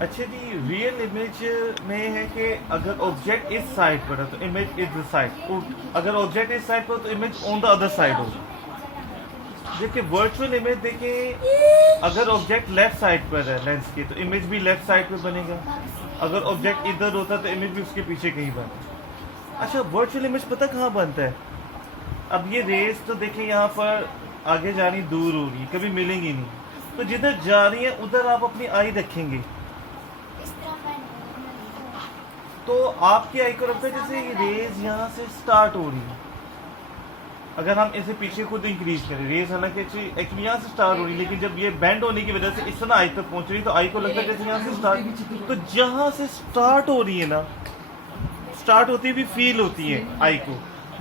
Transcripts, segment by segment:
अच्छा जी, real image में है कि अगर ऑब्जेक्ट इस साइड पर है तो इमेज इज द साइड, अगर ऑब्जेक्ट इस साइड पर तो image on the other side होगी। देखिए वर्चुअल इमेज, देखिए अगर ऑब्जेक्ट लेफ्ट साइड पर है लेंस के तो इमेज भी लेफ्ट साइड पे बनेगा, अगर ऑब्जेक्ट इधर होता तो इमेज भी उसके पीछे कहीं बनता। अच्छा, वर्चुअल इमेज पता कहाँ बनता है? अब ये रेस तो देखिए यहाँ पर आगे जा रही, दूर होगी, कभी मिलेंगी नहीं, तो जिधर जा रही है उधर आप अपनी आई रखेंगे तो आपकी आई को लगता है जैसे ये रेज यहाँ से स्टार्ट हो रही है। अगर हम इसे पीछे खुद इंक्रीज करें, रेज हालांकि एक्चुअली यहाँ से स्टार्ट हो रही है, लेकिन जब ये बेंड होने की वजह से इस तरह आई तक पहुंच रही तो आई को लगता है जैसे यहाँ से स्टार्ट, तो जहाँ से स्टार्ट हो रही है ना, स्टार्ट होती हुई फील होती है आई को,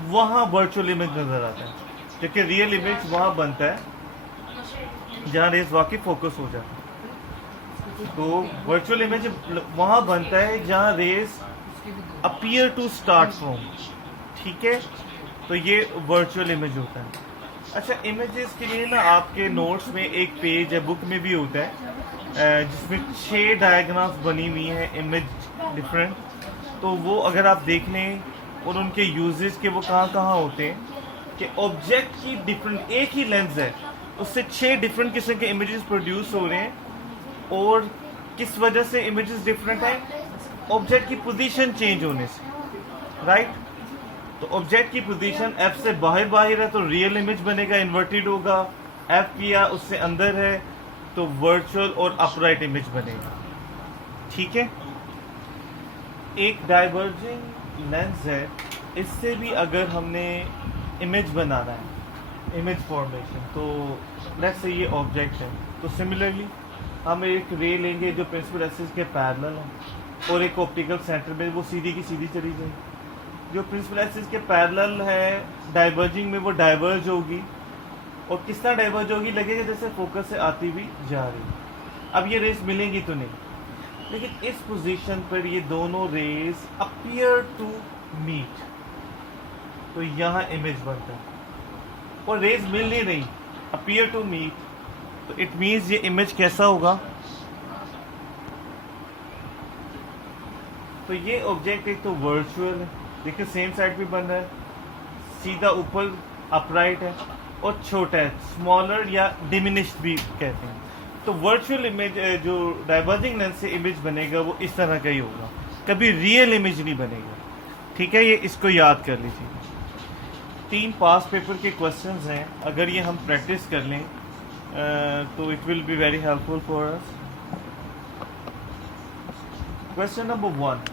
वहाँ वर्चुअल इमेज नजर आता है। जबकि रियल इमेज वहाँ बनता है जहाँ रेज वाकई फोकस हो जाता है। तो वर्चुअल इमेज वहाँ बनता है जहाँ rays appear to start from, ठीक है, तो ये वर्चुअल इमेज होता है। अच्छा, इमेजेस के लिए ना आपके नोट्स में एक पेज है, बुक में भी होता है, जिसमें 6 डायग्राम्स बनी हुई है इमेज डिफरेंट, तो वो अगर आप देख लें और उनके यूजेस के वो कहाँ कहाँ होते हैं कि ऑब्जेक्ट की डिफरेंट, एक ही लेंस है उससे 6 डिफरेंट किस्म के इमेजेस प्रोड्यूस हो रहे हैं, और किस वजह से इमेजेस डिफरेंट है? ऑब्जेक्ट की पोजीशन चेंज होने से, राइट। तो ऑब्जेक्ट की पोजीशन एफ से बाहर है तो रियल इमेज बनेगा, इन्वर्टेड होगा, एफ किया उससे अंदर है तो वर्चुअल और अपराइट इमेज बनेगा, ठीक है। एक डाइवर्जिंग लेंस है, इससे भी अगर हमने इमेज बनाना है, इमेज फॉर्मेशन, तो लेट्स से ये ऑब्जेक्ट है, तो सिमिलरली हम एक रे लेंगे जो प्रिंसिपल एक्सिस के पैरेलल है और एक ऑप्टिकल सेंटर में वो सीधी की सीधी चली जाएगी। जो प्रिंसिपल एक्सिस के पैरेलल है डाइवर्जिंग में वो डाइवर्ज होगी, और किस तरह डाइवर्ज होगी? लगेगा जैसे फोकस से आती हुई जा रही। अब ये रेस मिलेंगी तो नहीं, लेकिन इस पोजीशन पर ये दोनों रेस अपीयर टू मीट, तो यहाँ इमेज बनता है, और रेस मिल नहीं रही, अपीयर टू मीट, तो इट मीन्स ये इमेज कैसा होगा? तो ये ऑब्जेक्ट एक तो वर्चुअल है, देखिए सेम साइड पे बन रहा है, सीधा ऊपर अपराइट है, और छोटा है, स्मॉलर या डिमिनिश्ड भी कहते हैं। तो वर्चुअल इमेज जो डाइवर्जिंग लेंस से इमेज बनेगा वो इस तरह का ही होगा, कभी रियल इमेज नहीं बनेगा, ठीक है। ये इसको याद कर लीजिए। 3 पास पेपर के क्वेश्चंस हैं, अगर ये हम प्रैक्टिस कर लें तो it will be very helpful for us. Question number 1,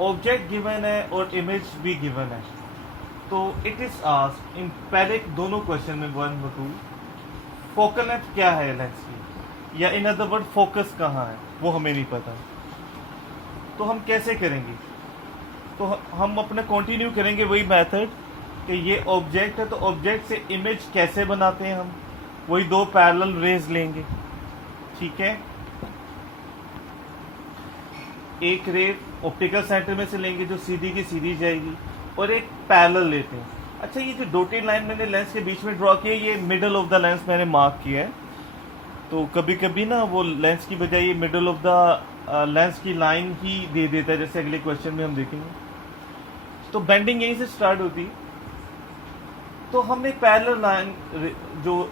object given है और इमेज भी गिवन है, तो इट इज आस्क्ड इन पहले दोनों क्वेश्चन में 1 और 2, फोकल लेंथ क्या है लेंस की, या इन अदर वर्ड फोकस कहाँ है वो हमें नहीं पता, तो हम कैसे करेंगे? तो हम अपना कंटिन्यू करेंगे वही मेथड कि ये ऑब्जेक्ट है तो ऑब्जेक्ट से इमेज कैसे बनाते हैं, हम वही 2 पैरेलल रेज लेंगे, ठीक है। एक रे ऑप्टिकल सेंटर में से लेंगे जो सीधी की सीधी जाएगी, और एक पैरेलल लेते हैं। अच्छा, ये जो डॉटेड लाइन मैंने लेंस के बीच में ड्रॉ किया है, ये मिडल ऑफ द लेंस मैंने मार्क किया है, तो कभी कभी ना वो लेंस की बजाय ये मिडल ऑफ द लेंस की लाइन ही दे देता है, जैसे अगले क्वेश्चन में हम देखेंगे। तो बेंडिंग यहीं से स्टार्ट होती, तो हमने पैरेलल लाइन जो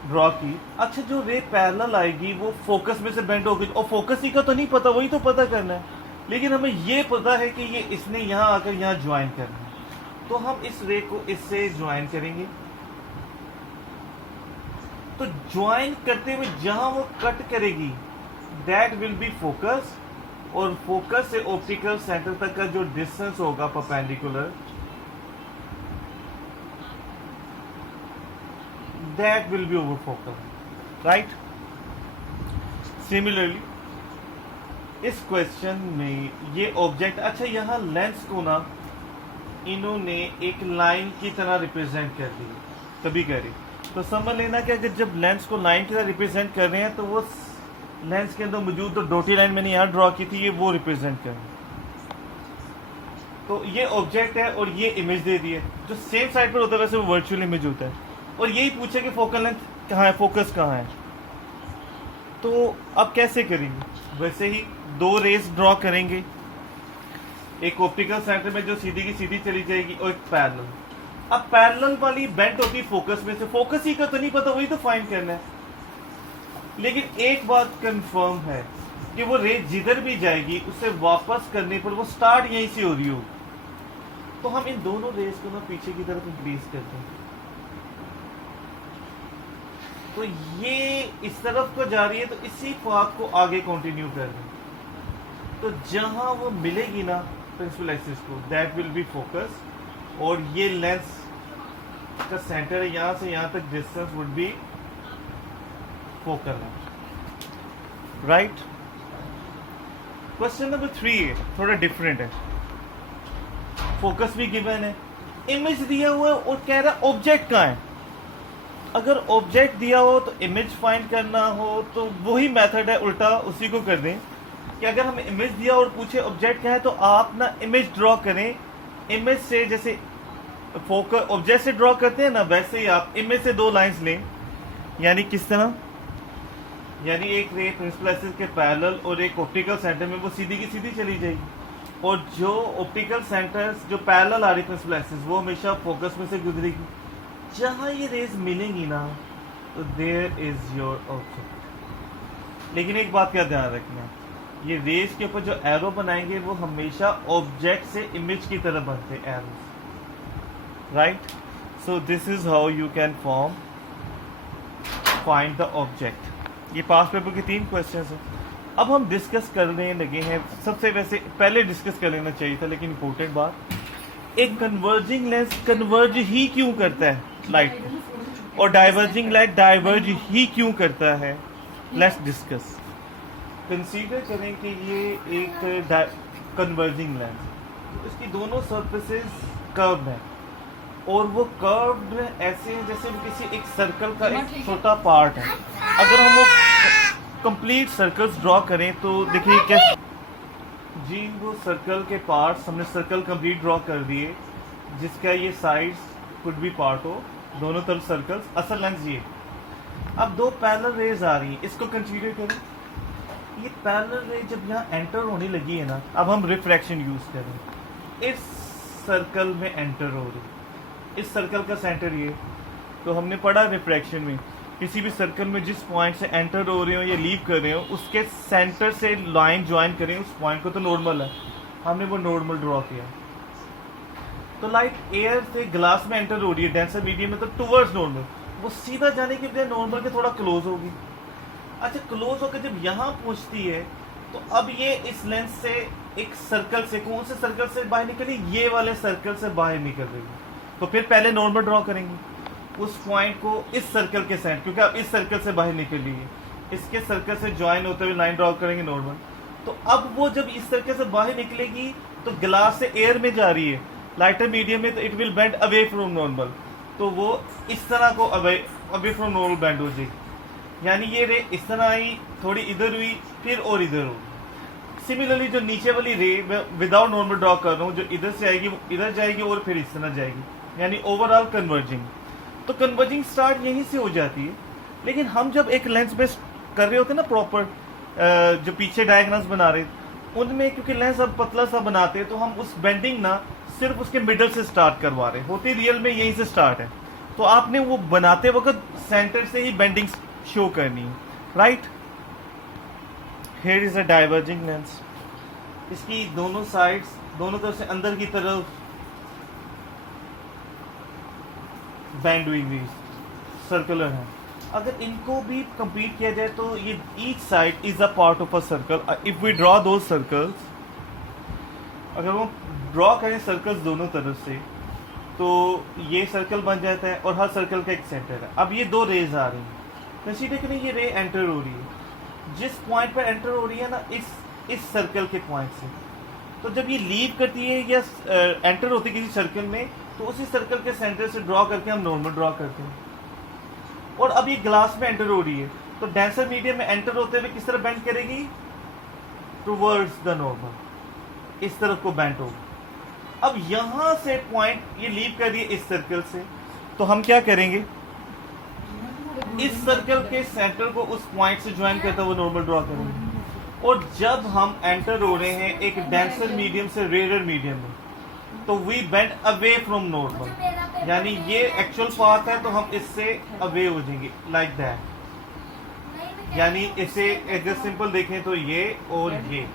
ड्रॉ की। अच्छा, जो रे पैरेलल आएगी वो फोकस में से बेंड होगी, और फोकस ही का तो नहीं पता, वही तो पता करना है, लेकिन हमें ये पता है कि ये इसने यहाँ आकर यहाँ ज्वाइन करना है, तो हम इस रे को इससे ज्वाइन करेंगे। तो ज्वाइन करते हुए जहां वो कट करेगी दैट विल बी फोकस, और फोकस से ऑप्टिकल सेंटर तक का जो डिस्टेंस होगा perpendicular, that will be over focus, right. Similarly इस क्वेश्चन में ये ऑब्जेक्ट, अच्छा यहाँ लेंस को ना इन्होंने एक लाइन की तरह रिप्रेजेंट कर दी, कभी करी, तो समझ लेना कि अगर जब लेंस को लाइन की तरह रिप्रेजेंट कर रहे हैं तो वो लेंस के अंदर मौजूद जो डॉटेड लाइन मैंने यहाँ ड्रॉ की थी ये वो रिप्रेजेंट कर, तो ये ऑब्जेक्ट है और ये इमेज दे दी है, जो सेम साइड पर होता है वैसे वो वर्चुअल इमेज होता है, और यही पूछे कि फोकल लेंथ कहाँ है, फोकस कहाँ है। तो अब कैसे करेंगे? वैसे ही दो रेस ड्रॉ करेंगे, एक ऑप्टिकल सेंटर में जो सीधी की सीधी चली जाएगी और एक पैरेलल। अब पैरेलल वाली बेंट होती फोकस में से, फोकस ही का तो नहीं पता, वही तो फाइंड करना है। लेकिन एक बात कंफर्म है कि वो रे जिधर भी जाएगी उसे वापस करने पर वो स्टार्ट यहीं से हो रही हो। तो हम इन दोनों रेस को ना पीछे की तरफ इंक्रीज करते हैं, तो ये इस तरफ को जा रही है, तो इसी पाथ को आगे कंटिन्यू कर रहे हैं। तो जहां वो मिलेगी ना प्रिंसिपल एक्सिस को, दैट विल बी फोकस, और ये लेंस का सेंटर है, यहां से यहां तक distance would be focal length, right. Question number 3 है, थोड़ा डिफरेंट है। फोकस भी गिवन है, इमेज दिया हुआ है और कह रहा है ऑब्जेक्ट कहाँ है। अगर ऑब्जेक्ट दिया हो तो इमेज फाइंड करना हो तो वही मेथड है, उल्टा उसी को कर दें कि अगर हमें इमेज दिया और पूछे ऑब्जेक्ट क्या है, तो आप ना इमेज ड्रॉ करें। इमेज से जैसे फोकस ऑब्जेक्ट से ड्रॉ करते हैं ना, वैसे ही आप इमेज से दो लाइंस लें। यानी किस तरह, यानी एक रे प्रिंसिपल एक्सिस के पैरेलल और एक ऑप्टिकल सेंटर में, वो सीधी की सीधी चली जाएगी, और जो ऑप्टिकल सेंटर्स जो पैरेलल आ रही प्रिंसिपल एक्सिस, वो हमेशा फोकस में से गुजरेगी। जहां ये रेज मिलेंगी ना, तो देयर इज योर ऑब्जेक्ट। लेकिन एक बात का ध्यान रखना, ये रेज के ऊपर जो एरो बनाएंगे वो हमेशा ऑब्जेक्ट से इमेज की तरह बनते हैं arrows, right. So this is how you can form find the object. ये पास्ट पेपर के 3 क्वेश्चन हैं। अब हम डिस्कस करने लगे हैं, सबसे वैसे पहले डिस्कस कर लेना चाहिए था, लेकिन इंपॉर्टेंट बात, एक कन्वर्जिंग लेंस कन्वर्ज ही क्यों करता है लाइट, और डाइवर्जिंग लाइट डाइवर्ज ही क्यों करता है। Let's discuss. कंसीडर करें कि ये एक कन्वर्जिंग लेंस, तो इसकी दोनों सरफेसेस कर्व्ड हैं, और वो कर्व्ड ऐसे हैं जैसे किसी एक सर्कल का एक छोटा पार्ट है। अगर हम वो कंप्लीट सर्कल्स ड्रॉ करें तो देखिए क्या जी, वो सर्कल के पार्ट्स हमने सर्कल कंप्लीट ड्रॉ कर दिए, जिसका ये साइड्स कुड भी पार्ट हो, दोनों तरफ सर्कल्स, असल लेंस ये। अब दो पैरेलल रेज आ रही हैं, इसको कंसीडर करें। ये पैरेलल रे जब यहाँ एंटर होने लगी है ना, अब हम रिफ्रैक्शन यूज करें, इस सर्कल में एंटर हो रही, इस सर्कल का सेंटर ये, तो हमने पढ़ा रिफ्रैक्शन में किसी भी सर्कल में जिस पॉइंट से एंटर हो रहे हो या लीव कर रहे हो, उसके सेंटर से लाइन ज्वाइन करें उस पॉइंट को, तो नॉर्मल है, हमने वो नॉर्मल ड्रॉ किया। तो लाइट एयर से ग्लास में एंटर हो रही है डेंसर मीडियम में, तो टुवर्ड्स नॉर्मल, वो सीधा जाने के बजाय नॉर्मल के थोड़ा क्लोज होगी। अच्छा, क्लोज होकर जब यहाँ पहुँचती है, तो अब ये इस लेंस से एक सर्कल से, कौन से सर्कल से बाहर निकली, ये वाले सर्कल से बाहर निकल रही है। तो फिर पहले नॉर्मल ड्रॉ करेंगे उस पॉइंट को इस सर्कल के साथ, क्योंकि अब इस सर्कल से बाहर निकली है, इसके सर्कल से ज्वाइन होते हुए लाइन ड्रॉ करेंगे नॉर्मल। तो अब वो जब इस सर्कल से बाहर निकलेगी तो ग्लास से एयर में जा रही है, लाइटर मीडियम में, तो it will bend away from normal, तो वो इस तरह को अवे फ्रॉम नॉर्मल बेंड हो जाएगी। यानी ये रे इस तरह आई, थोड़ी इधर हुई, फिर और इधर हो। सिमिलरली जो नीचे वाली रे विदाउट नॉर्मल ड्रॉ कर रहा हूँ, जो इधर से आएगी वो इधर जाएगी और फिर इस तरह जाएगी, यानी ओवरऑल कन्वर्जिंग। तो कन्वर्जिंग स्टार्ट यहीं से हो जाती है। लेकिन हम जब एक लेंस बेस कर रहे होते हैं ना प्रॉपर, जो पीछे डायग्राम्स बना रहे, उनमें क्योंकि लेंस अब पतला सा बनाते हैं, तो हम उस बेंडिंग ना सिर्फ उसके मिडल से स्टार्ट करवा रहे होते, रियल में यहीं से स्टार्ट है। तो आपने वो बनाते वक्त सेंटर से ही बेंडिंग शो करनी है, right. Here is a diverging lens, इसकी दोनों साइड्स दोनों तरफ से अंदर की तरफ बैंड हुई हुई सर्कुलर है। अगर इनको भी कंप्लीट किया जाए तो ये each side is a part of a circle. If we draw दो सर्कल्स, अगर वो ड्रॉ करें सर्कल्स दोनों तरफ से, तो ये सर्कल बन जाता है और हर सर्कल का एक सेंटर है। अब ये दो रेज आ रही हैं, कंसीडर करें ये रे एंटर हो रही है, जिस पॉइंट पर एंटर हो रही है ना, इस सर्कल के पॉइंट से, तो जब ये लीव करती है या एंटर होती है किसी सर्कल में, तो उसी सर्कल के सेंटर से ड्रॉ करके हम नॉर्मल ड्रॉ करते हैं। और अब ये ग्लास में एंटर हो रही है, तो डेंसर मीडियम में एंटर होते हुए किस तरह बेंड करेगी, टुवर्ड्स द नॉर्मल, इस तरफ को बेंड होगी। अब यहां से पॉइंट ये लीव कर रही है इस सर्कल से, तो हम क्या करेंगे, इस सर्कल के सेंटर को उस पॉइंट से ज्वाइन करता हुआ नॉर्मल ड्रॉ करेंगे। और जब हम एंटर हो रहे हैं एक डेंसर मीडियम से रेयर मीडियम में, तो we bend away from normal, यानी ये एक्चुअल पाथ है तो हम इससे अवे हो जाएंगे लाइक दैट। यानी इसे अगर सिंपल देखें तो ये और ये,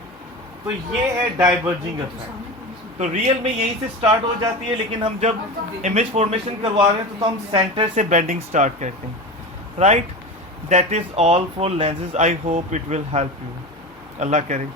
तो ये है डाइवर्जिंग इफेक्ट। तो रियल में यहीं से स्टार्ट हो जाती है, लेकिन हम जब इमेज फॉर्मेशन करवा रहे हैं तो हम सेंटर से बेंडिंग स्टार्ट करते हैं, right. That is all for lenses. I hope it will help you. Allah करे।